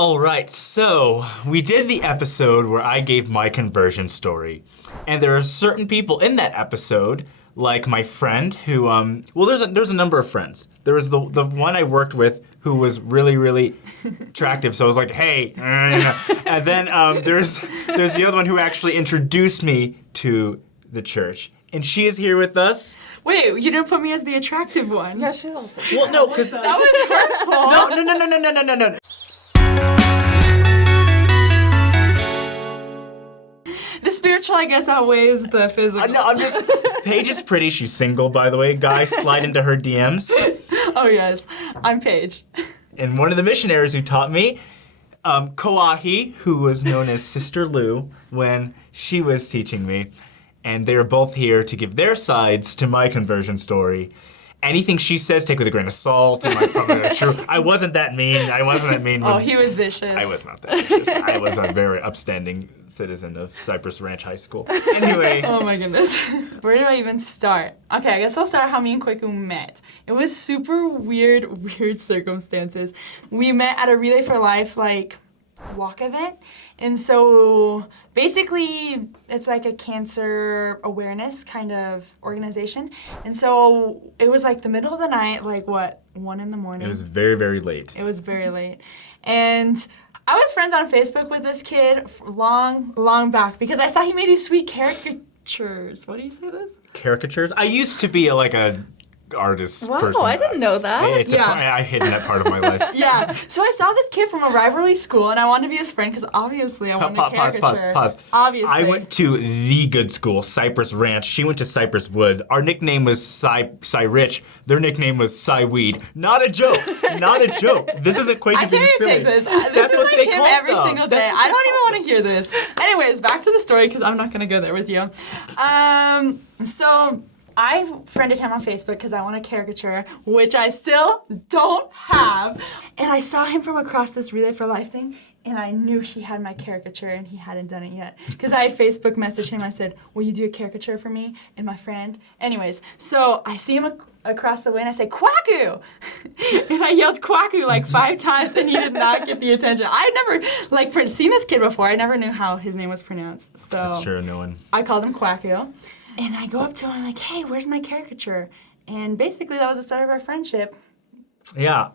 All right, so we did the episode where I gave my conversion story. And there are certain people in that episode, like my friend who, there's a number of friends. There was the one I worked with who was really, really attractive. So I was like, hey. And then there's the other one who actually introduced me to the church. And she is here with us. Wait, you didn't put me as the attractive one. Yeah, she's also. Well, no, because That was hurtful. no. The spiritual, I guess, outweighs the physical. No, I'm just. Paige is pretty. She's single, by the way. Guys, slide into her DMs. Oh, yes. I'm Paige. And one of the missionaries who taught me, Koahi, who was known as Sister Lou when she was teaching me. And they are both here to give their sides to my conversion story. Anything she says, take with a grain of salt. True. I wasn't that mean. Oh, he was vicious. I was not that vicious. I was a very upstanding citizen of Cypress Ranch High School. Anyway. Oh my goodness. Where do I even start? Okay, I guess I'll start how me and Kwaku met. It was super weird circumstances. We met at a Relay for Life, walk event. And so basically it's like a cancer awareness kind of organization. And so it was the middle of the night, 1 in the morning. It was very, very late. It was very late. And I was friends on Facebook with this kid long back because I saw he made these sweet caricatures. What do you say this? Caricatures? I used to be a artist person. Wow, I didn't know that. I hidden that part of my life. Yeah. So I saw this kid from a rivalry school, and I wanted to be his friend because obviously I wanted a caricature. Pause. Obviously. I went to the good school, Cypress Ranch. She went to Cypress Wood. Our nickname was Cy Rich. Their nickname was Cy Weed. Not a joke. Not a joke. This isn't Kwaku being silly. I can't even take this. This is him every single day. I don't even want to hear this. Anyways, back to the story because I'm not going to go there with you. So I friended him on Facebook because I want a caricature, which I still don't have. And I saw him from across this Relay for Life thing, and I knew he had my caricature, and he hadn't done it yet. Because I had Facebook messaged him. I said, will you do a caricature for me and my friend? Anyways, so I see him across the way, and I say, Kwaku! And I yelled Kwaku 5 times, and he did not get the attention. I had never seen this kid before. I never knew how his name was pronounced. So That's true, no one. I called him Kwaku. And I go up to him, I'm like, hey, where's my caricature? And basically that was the start of our friendship. Yeah,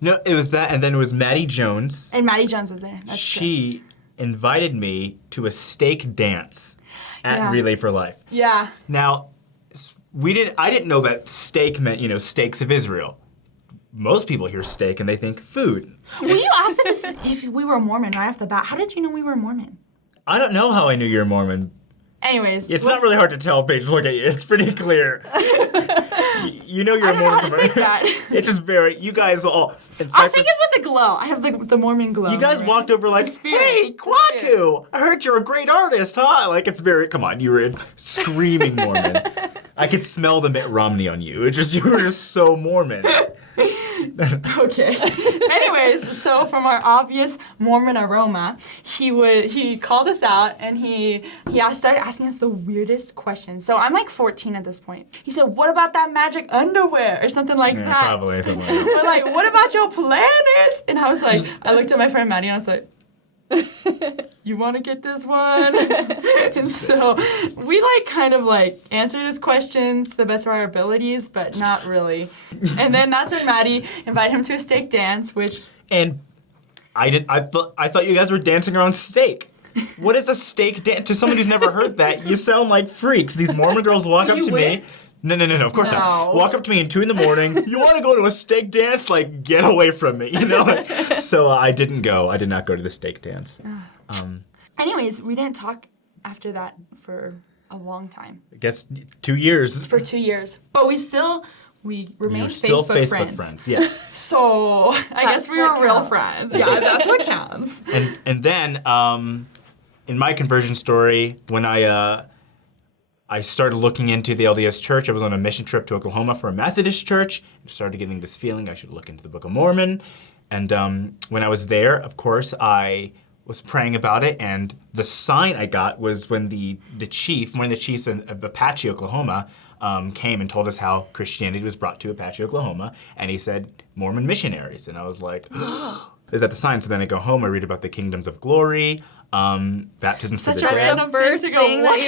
no, it was that, and then it was Maddie Jones. And Maddie Jones was there, that's true. She invited me to a steak dance at Relay for Life. Yeah. Now, I didn't know that steak meant, steaks of Israel. Most people hear steak and they think food. Well, you asked if we were Mormon right off the bat. How did you know we were Mormon? I don't know how I knew you were Mormon. Anyways. It's not really hard to tell, Paige. Look at you. It's pretty clear. You know you're a Mormon. I don't know how to take that. It's just you guys all... I'll take it with the glow. I have the Mormon glow. You guys walked over hey, Kwaku, I heard you're a great artist, huh? it's come on, you were screaming Mormon. I could smell the Mitt Romney on you. You were just so Mormon. Okay. Anyways, so from our obvious Mormon aroma, he called us out and he started asking us the weirdest questions. So I'm 14 at this point. He said, "What about that magic underwear?" or something like that. Probably something like that. We're "What about your planet?" And I was I looked at my friend Maddie and I was like, you want to get this one? And so we answered his questions to the best of our abilities, but not really. And then that's when Maddie invited him to a steak dance, which... And I thought you guys were dancing around steak. What is a steak dance? To someone who's never heard that, you sound like freaks. These Mormon girls walk up to me. No, of course not. Walk up to me at 2 a.m. You want to go to a steak dance? Get away from me, So I didn't go. I did not go to the steak dance. Anyways, we didn't talk after that for a long time. I guess 2 years. For 2 years. But we remained Facebook friends. Yes. So I guess we were real friends. Yeah, that's what counts. And then in my conversion story, when I started looking into the LDS Church. I was on a mission trip to Oklahoma for a Methodist church. I started getting this feeling I should look into the Book of Mormon. And when I was there, of course, I was praying about it. And the sign I got was when one of the chiefs of Apache, Oklahoma, came and told us how Christianity was brought to Apache, Oklahoma. And he said, Mormon missionaries. And I was like, is at the sign. So then I go home, I read about the kingdoms of glory, baptisms for the Such a dead. random First thing to go thing that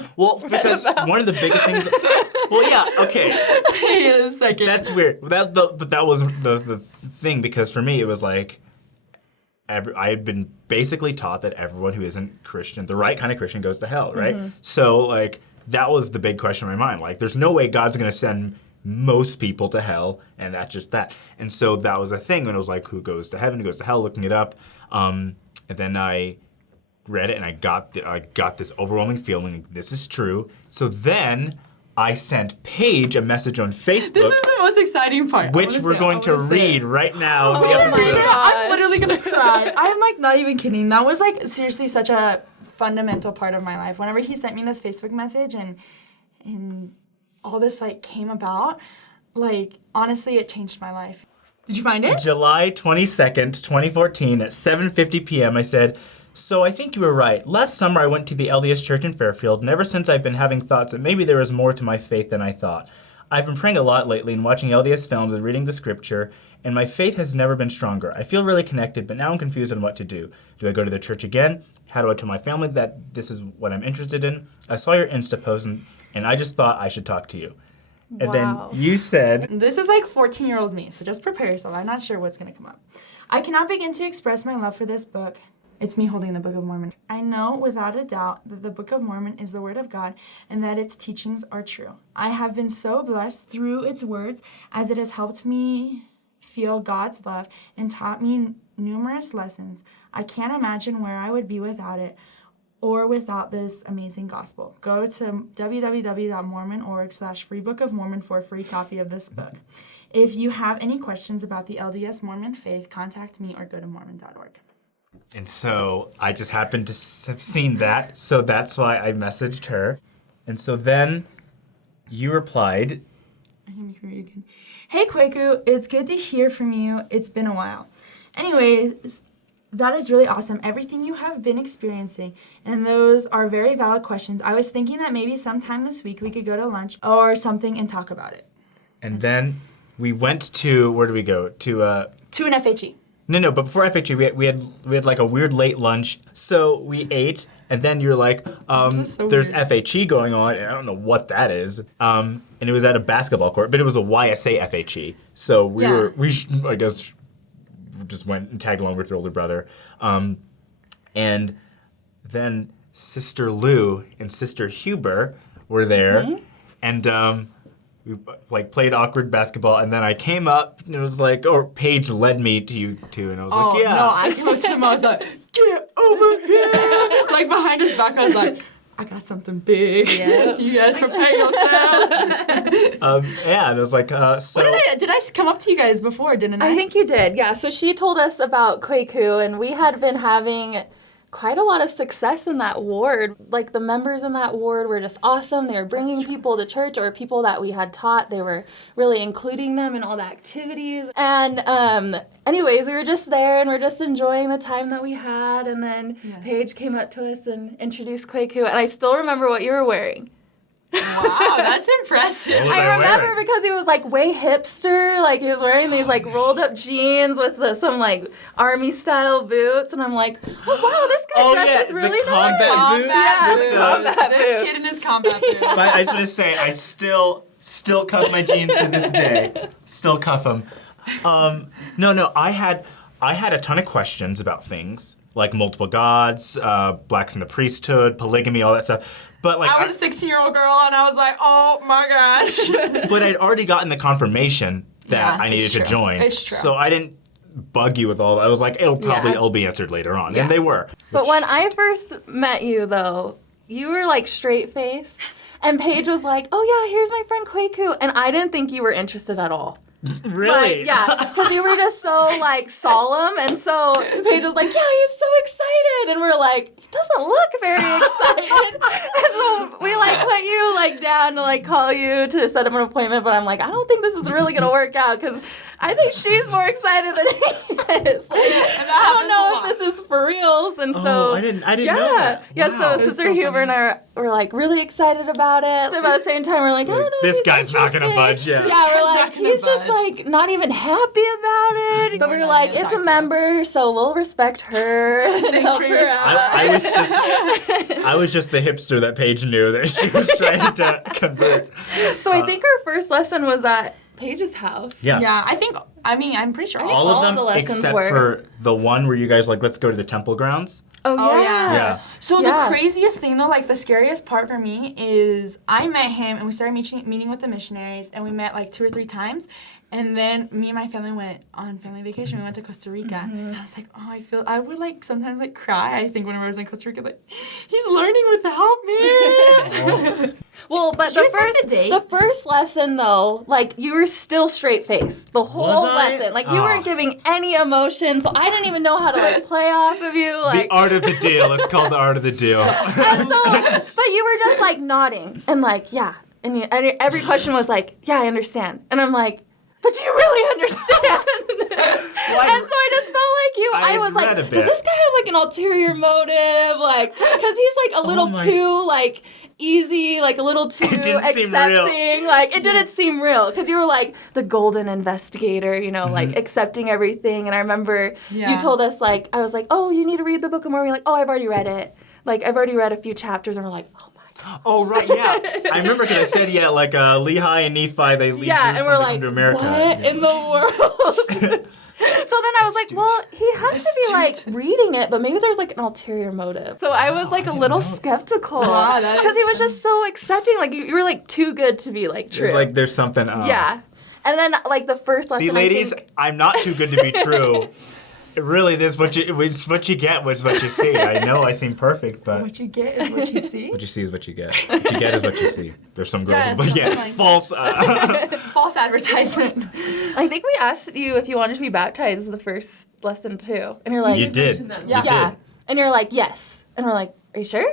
you Well, because one of the biggest things. Well, yeah, okay. Wait a second. That's weird. But that was the thing, because for me it was like I had been basically taught that everyone who isn't Christian, the right kind of Christian, goes to hell, right? Mm-hmm. So like that was the big question in my mind. Like, there's no way God's gonna send most people to hell, and that's just that. And so that was a thing when it was like, who goes to heaven, who goes to hell? Looking it up, and then I read it, and I got this overwhelming feeling like, this is true. So then I sent Paige a message on Facebook. This is the most exciting part. Which we're going to read right now. Oh the my episode. God. I'm literally gonna cry. I'm like not even kidding. That was like seriously such a fundamental part of my life. Whenever he sent me this Facebook message and all this like came about, like honestly it changed my life. Did you find it? July 22nd, 2014 at 7:50 p.m. I said, "So I think you were right. Last summer I went to the LDS Church in Fairfield, and ever since I've been having thoughts that maybe there was more to my faith than I thought. I've been praying a lot lately and watching LDS films and reading the scripture, and my faith has never been stronger. I feel really connected, but now I'm confused on what to do. Do I go to the church again? How do I tell my family that this is what I'm interested in? I saw your Insta post, and I just thought I should talk to you." And Wow. then you said, This is like 14-year-old me, so just prepare yourself. I'm not sure what's gonna come up. I cannot begin to express my love for this book. It's me holding the Book of Mormon. I know without a doubt that the Book of Mormon is the Word of God and that its teachings are true. I have been so blessed through its words as it has helped me feel God's love and taught me numerous lessons. I can't imagine where I would be without it or without this amazing gospel. Go to www.mormon.org/freebookofmormon for a free copy of this book. If you have any questions about the LDS Mormon faith, contact me or go to mormon.org. and so I just happened to have seen that, so that's why I messaged her. And so then you replied, I'm gonna make you read again. Hey Kwaku, it's good to hear from you. It's been a while. Anyways, that is really awesome, everything you have been experiencing, and those are very valid questions. I was thinking that maybe sometime this week we could go to lunch or something and talk about it. and then we went to, where did we go? To To an FHE. No, but before FHE, we had like a weird late lunch. So we ate, and then you're like, This is so there's weird. FHE going on, and I don't know what that is. And it was at a basketball court, but it was a YSA FHE. So I guess, just went and tagged along with your older brother. And then Sister Lou and Sister Huber were there, and we like played awkward basketball, and then I came up, and it was like, or Paige led me to you two, and I was like, yeah. No, I came up to him, I was like, get over here! Like behind his back, I was like, I got something big. Yeah. You guys prepare yourselves. Yeah, and it was like, so. Did I come up to you guys before, didn't I? I think you did, yeah. So she told us about Kwaku, and we had been having quite a lot of success in that ward. Like, the members in that ward were just awesome. They were bringing people to church, or people that we had taught. They were really including them in all the activities. And anyways, we were just there, and we're just enjoying the time that we had. And then Paige came up to us and introduced Kwaku, and I still remember what you were wearing. Wow, that's impressive. What was I remember wearing? because he was like way hipster, like he was wearing these like rolled up jeans with some like army style boots, and I'm like, oh wow, this guy dresses really the combat nice. boots. Yeah, with the combat This boots. kid in his combat boots. But I just want to say, I still cuff my jeans to this day. Still cuff them. No, I had a ton of questions about things like multiple gods, blacks in the priesthood, polygamy, all that stuff. But like, I was a 16-year-old girl, and I was like, oh my gosh. but I'd already gotten the confirmation that Yeah, I needed it's to true. join. It's true. So I didn't bug you with all that. I was like, it'll be answered later on, and they were. But when I first met you, though, you were like straight face, and Paige was like, oh yeah, here's my friend Kwaku, and I didn't think you were interested at all. Really? Like, yeah, because you were just so like solemn, and so Paige was like, yeah, he's so excited, and we're like, he doesn't look very excited, and so we like put you like down to like call you to set up an appointment, but I'm like, I don't think this is really gonna work out because I think she's more excited than he is. Like, I don't know if this is for reals, and Oh, so I didn't know that. Yeah, Wow. so That's Sister so Huber and I were like really excited about it. So at the same time, we're like, I don't know. if This he's guy's not gonna interested. budge. Yeah. Yeah, we're guy's like, not gonna he's just budge. like not even happy about it. But we We're were not like, gonna it's a talk to you. member, so we'll respect her and Thanks help for her your out. I was just the hipster that Paige knew that she was trying to convert. So I think our first lesson was at Paige's house. Yeah. Yeah, I'm pretty sure All all of them the lessons except were. for the one where you guys like, let's go to the temple grounds. Oh, Oh, yeah. Yeah. So Yeah. the craziest thing though, like the scariest part for me is I met him and we started meeting with the missionaries and we met like 2 or 3 times. And then me and my family went on family vacation. We went to Costa Rica. And I was like, oh, I would like sometimes like cry. I think whenever I was in Costa Rica, like, he's learning without me. Well, but Did you guys have the date? the first lesson though, like you were still straight faced the whole Was I? lesson. Like you Oh. weren't giving any emotion, so I didn't even know how to like play off of you. Like The art of the deal. It's called the art of the deal. and so, but you were just like nodding and like yeah, and every question was like yeah, I understand, and I'm like. But do you really understand? And so I just felt like you. I I was like, read a does bit. this guy have like an ulterior motive? Like, because he's like a little my- too like easy, like a little too didn't seem real. accepting. Like, it didn't seem real because you were like the golden investigator, you know, like accepting everything. And I remember Yeah. you told us like, I was like, oh, you need to read the Book of Mormon. You're like, oh, I've already read it. Like, I've already read a few chapters, and we're like, oh my god. Oh, right, yeah. I remember because I said, yeah, like Lehi and Nephi, they leave Yeah, and Jerusalem we're to like, come to America. what in the world? So then I was like, well, he has to be like reading it, but maybe there's like an ulterior motive. So I was like a little skeptical Wow, that because is he was just so accepting. Like you were like too good to be like true. It's like there's something. Yeah. And then like the first lesson. See, ladies, I think, I'm not too good to be true. Really, this it's what you get, what's what you see. I know I seem perfect, but What you get is what you see. what you see is what you get. What you get is what you see. There's some girls Yeah, who something get like false. False advertisement. I think we asked you if you wanted to be baptized the first lesson too, and you're like, You did. mention that. Yeah. You yeah, did. and you're like, yes, and we're like, are you sure?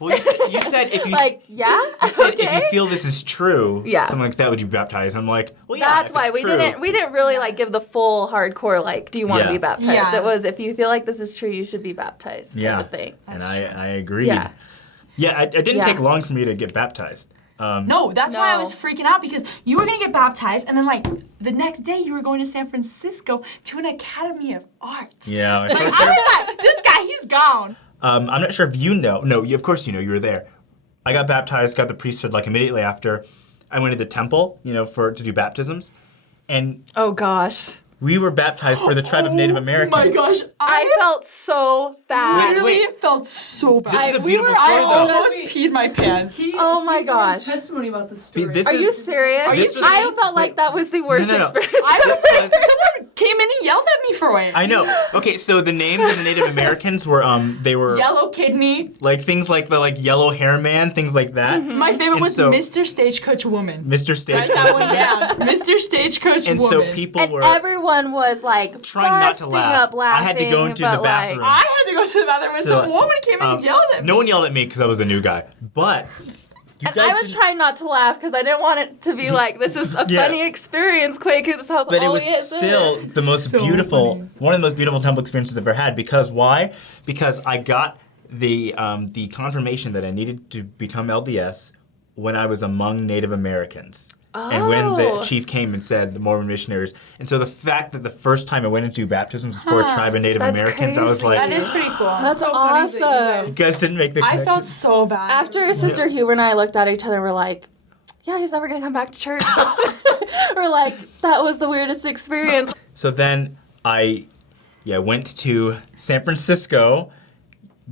Well, you said if you Like, yeah, you said okay. if you feel this is true, Yeah. something like that, would you be baptized? I'm like, well, yeah. That's if why it's we true. didn't really like give the full hardcore like, do you want to Yeah. be baptized? Yeah. It was if you feel like this is true, you should be baptized type Yeah, of thing. and That's I agreed. Yeah. Yeah, it didn't Yeah. take long for me to get baptized. No, that's why I No. was freaking out because you were gonna get baptized, and then like the next day you were going to San Francisco to an Academy of Art. Yeah. Like I was like, this guy, he's gone. I'm not sure if you know. No, of course you know. You were there. I got baptized, got the priesthood like immediately after. I went to the temple, to do baptisms, and Oh gosh. we were baptized for the tribe of Native Americans. Oh my gosh, I felt so bad. literally wait. felt so bad. This is a we were, beautiful I story, though. almost peed my pants. Oh my He gosh. gave testimony about the story. This Are is- you serious? Are you This was- I felt like that was the worst No. experience. I was This like, was- someone came in and yelled at me for it. I know. Okay, so the names of the Native Americans were they were Yellow kidney. like things like the yellow hair man, things like that. My favorite And was so- Mr. Stagecoach Woman. Mr. Stage. Write that one down. Mr. Stagecoach And Woman. so people And were everyone was like trying not to busting laugh. up laughing. I had to go into but, the like, bathroom. I had to go to the bathroom and So, some woman came in and yelled at me. No one yelled at me because I was a new guy, but you And guys I was didn't- trying not to laugh because I didn't want it to be like, this is a Yeah. funny experience, Kwaku. This house. But it oh, was yes, it still is. the most So beautiful, funny. one of the most beautiful temple experiences I've ever had. Because why? Because I got the confirmation that I needed to become LDS when I was among Native Americans. And when the Oh. chief came and said the Mormon missionaries, and so the fact that the first time I went into baptisms was for a tribe of Native That's Americans, I was crazy. like, That is pretty cool. That's so funny that you awesome. you guys- guys didn't make the I connection. felt so bad. After Sister Huber and I looked at each other and we're like, yeah, he's never going to come back to church. We're like, that was the weirdest experience. So then I went to San Francisco.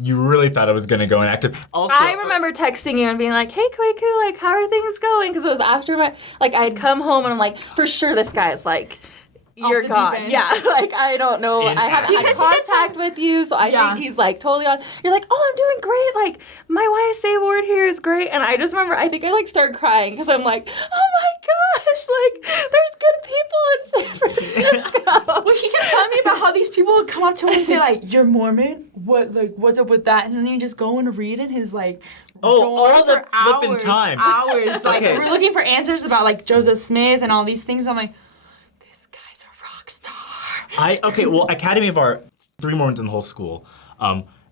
You really thought I was going to go and act. Also, I remember texting you and being like, hey, Kwaku, like, how are things going? Because it was after I had come home and I'm like, for sure this guy's like, you're the deep gone. end. Yeah, like, I don't know. I haven't had Because you get contact with you, so I Yeah. think he's like totally on. You're like, oh, I'm doing great. Like, my YSA award here is great. And I just remember, I think I like started crying because I'm like, oh my gosh, like, there's good people in San Francisco. Well, he kept telling me about how these people would come up to him and say, like, you're Mormon? What's up with that? And then you just go and read in his, like, Oh, dorm all the for flipping time. Hours. Like, Okay. we're looking for answers about, like, Joseph Smith and all these things. I'm like, this guy's a rock star. well, Academy of Art, 3 Mormons in the whole school.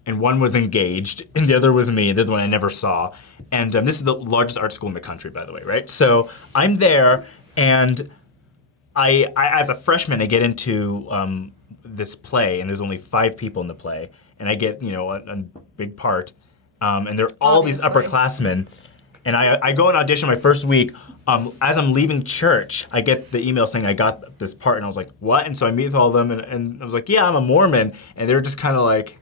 And one was engaged, and the other was me, and the other one I never saw. And this is the largest art school in the country, by the way, right? So I'm there, and I as a freshman, I get into this play, and there's only 5 people in the play, and I get, a big part. And they're all these upperclassmen. And I go and audition my first week. As I'm leaving church, I get the email saying I got this part, and I was like, what? And so I meet with all of them, and I was like, yeah, I'm a Mormon. And they were just kind of like...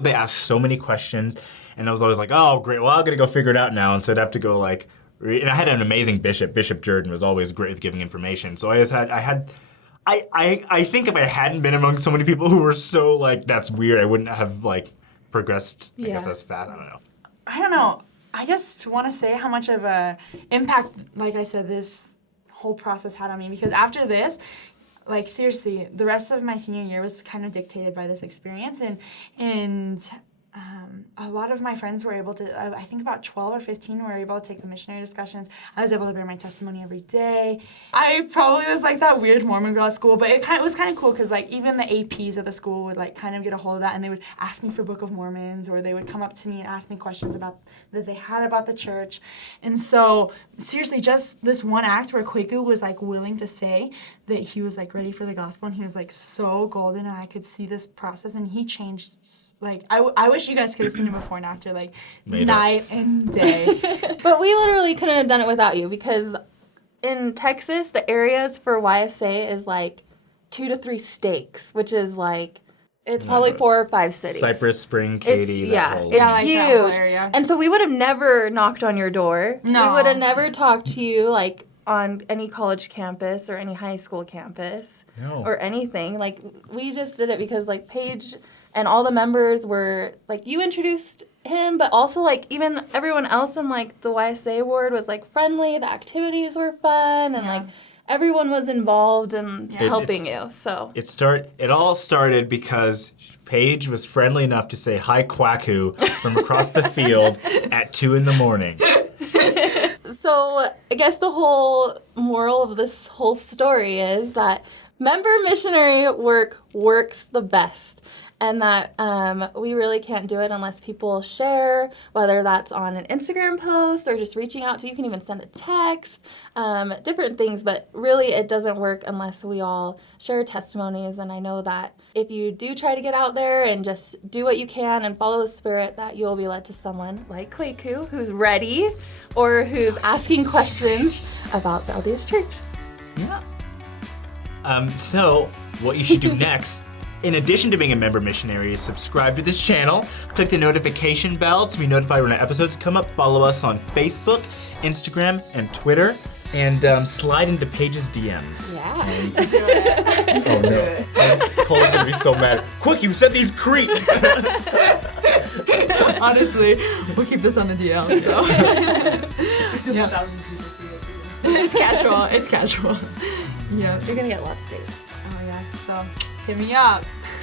They asked so many questions, and I was always like, oh, great, well, I'm going to go figure it out now. And so I'd have to go, and I had an amazing bishop. Bishop Jordan was always great with giving information. So I think if I hadn't been among so many people who were so, that's weird, I wouldn't have, progressed, I guess, as fast. I don't know. I just want to say how much of a impact, like I said, this whole process had on me. Because after this, seriously, the rest of my senior year was kind of dictated by this experience. And a lot of my friends were able to, I think about 12 or 15 were able to take the missionary discussions. I was able to bear my testimony every day. I probably was that weird Mormon girl at school, but it was kind of cool because even the APs at the school would kind of get a hold of that, and they would ask me for Book of Mormons, or they would come up to me and ask me questions that they had about the church. And so seriously, just this one act where Kwaku was willing to say that he was ready for the gospel, and he was so golden, and I could see this process, and he changed. I wish you guys could have seen him before and after, night and day. But we literally couldn't have done it without you, because in Texas, the areas for YSA is 2 to 3 stakes, which is it's probably 4 or 5 cities. Cypress, Spring, Katy, It's huge. That whole area. And so we would have never knocked on your door. No. We would have never talked to you on any college campus or any high school campus. No. Or anything. We just did it because Paige and all the members were you introduced him, but also even everyone else in the YSA ward was friendly. The activities were fun, and everyone was involved in helping you. So it all started because Paige was friendly enough to say hi, Kwaku, from across the field at 2 a.m. So I guess the whole moral of this whole story is that member missionary work works the best. And that we really can't do it unless people share, whether that's on an Instagram post or just reaching out to you. You can even send a text, different things. But really, it doesn't work unless we all share testimonies. And I know that if you do try to get out there and just do what you can and follow the Spirit, that you'll be led to someone like Kwaku, who's ready or who's asking questions about the LDS Church. Yeah. So what you should do next, in addition to being a member missionary, is subscribe to this channel, click the notification bell to be notified when our episodes come up, follow us on Facebook, Instagram, and Twitter, and slide into Paige's DMs. Yeah. Oh no. Cole's gonna be so mad. Quick, you said these creeps! Honestly, we'll keep this on the DL, so. Yeah. It's casual. Yeah. You're going to get lots of dates. Oh yeah, so hit me up.